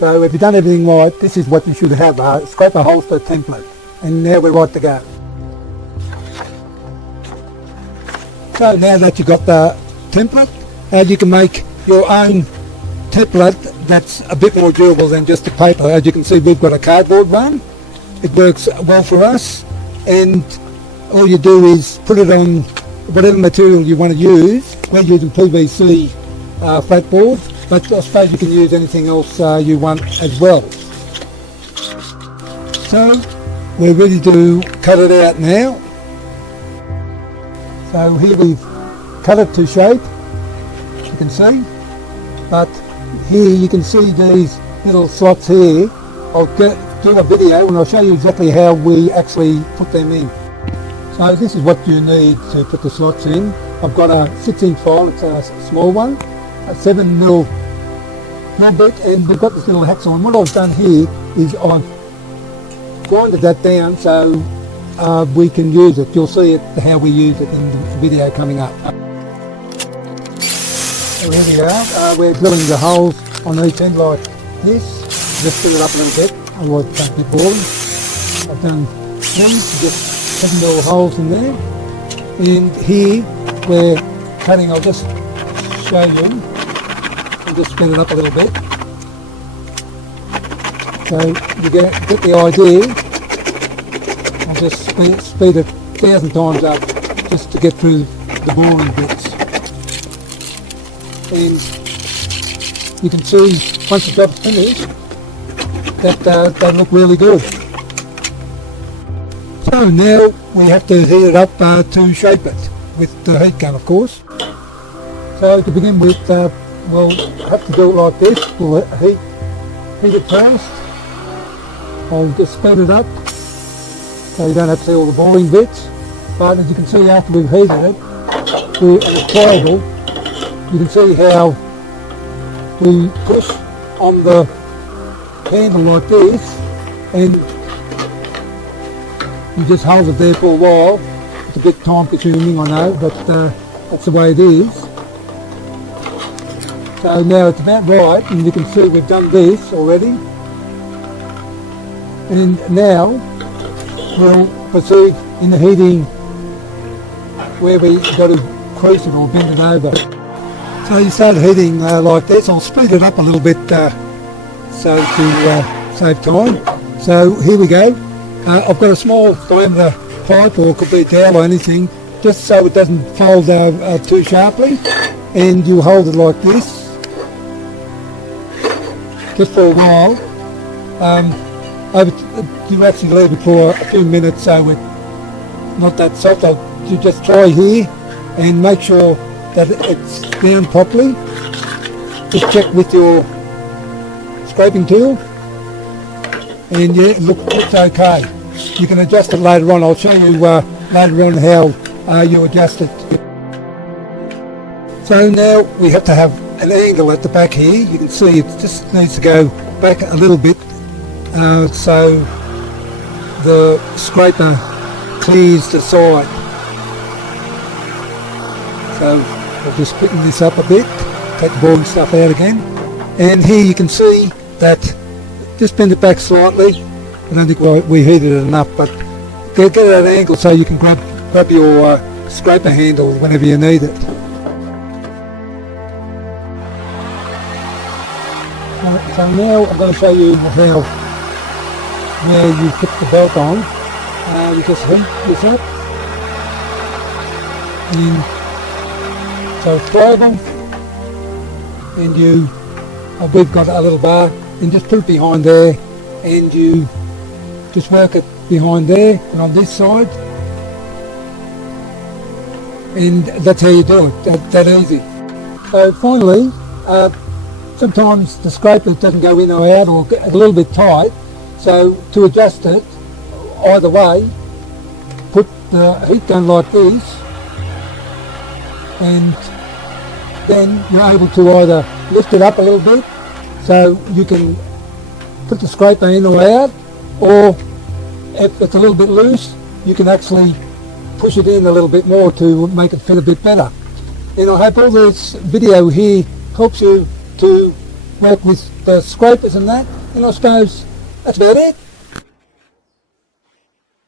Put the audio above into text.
So if you've done everything right, this is what you should have, a scraper holster template. And now we're right to go. So now that you've got the template, you can make your own template that's a bit more durable than just the paper. As you can see, we've got a cardboard one. It works well for us, and all you do is put it on whatever material you want to use. We're using PVC flat board, but I suppose you can use anything else you want as well. So we're ready to cut it out now. So here we've cut it to shape, you can see, but here you can see these little slots here. I'll do a video and I'll show you exactly how we actually put them in. So this is what you need to put the slots in. I've got a 6-inch file, it's a small one, a 7mm drill bit, and we've got this little hacksaw. And what I've done here is I've grinded that down so we can use it. You'll see it, how we use it in the video coming up. So here we are, we're drilling the holes on each end like this. Just fill it up a little bit, otherwise it's a bit boring. I've done these, just 7mm holes in there. And here we're cutting, I'll just show you. I'll just spin it up a little bit. So you get the idea. I'll just speed it 1,000 times up just to get through the boring bits. And you can see once the job's finished that they look really good. So now we have to heat it up to shape it with the heat gun, of course. So to begin with, we'll have to do it like this. We'll heat it first. I'll just speed it up so you don't have to see all the boring bits. But as you can see, after we've heated it, and it's pliable, you can see how we push on the handle like this, and you just hold it there for a while. It's a bit time consuming, I know, but that's the way it is. So now it's about right, and you can see we've done this already. And now we'll proceed in the heating where we got to crease it or bend it over. So you start heating like this. I'll speed it up a little bit so to save time. So here we go. I've got a small diameter pipe, or it could be a towel or anything, just so it doesn't fold too sharply. And you hold it like this, just for a while. You actually leave it for a few minutes so it's not that soft. You just try here and make sure that it's down properly. Just check with your scraping tool, and yeah, it looks okay. You can adjust it later on. I'll show you later on how you adjust it. So now we have to have an angle at the back here. You can see it just needs to go back a little bit so the scraper clears the side. So we'll just quicken this up a bit, take the boring stuff out again. And here you can see that, just bend it back slightly. I don't think we heated it enough, but get it at an angle so you can grab your scraper handle whenever you need it. So now I'm going to show you how, where you put the belt on. You just heat this up, and so it's pliable, and we've got a little bar, and just put it behind there, and you just work it behind there and on this side, and that's how you do it, that easy. So finally, sometimes the scraper doesn't go in or out, or get a little bit tight, so to adjust it either way, put the heat gun like this, and then you're able to either lift it up a little bit so you can put the scraper in or out, or if it's a little bit loose, you can actually push it in a little bit more to make it fit a bit better. And I hope all this video here helps you to work with the scrapers and that, and I suppose that's about it.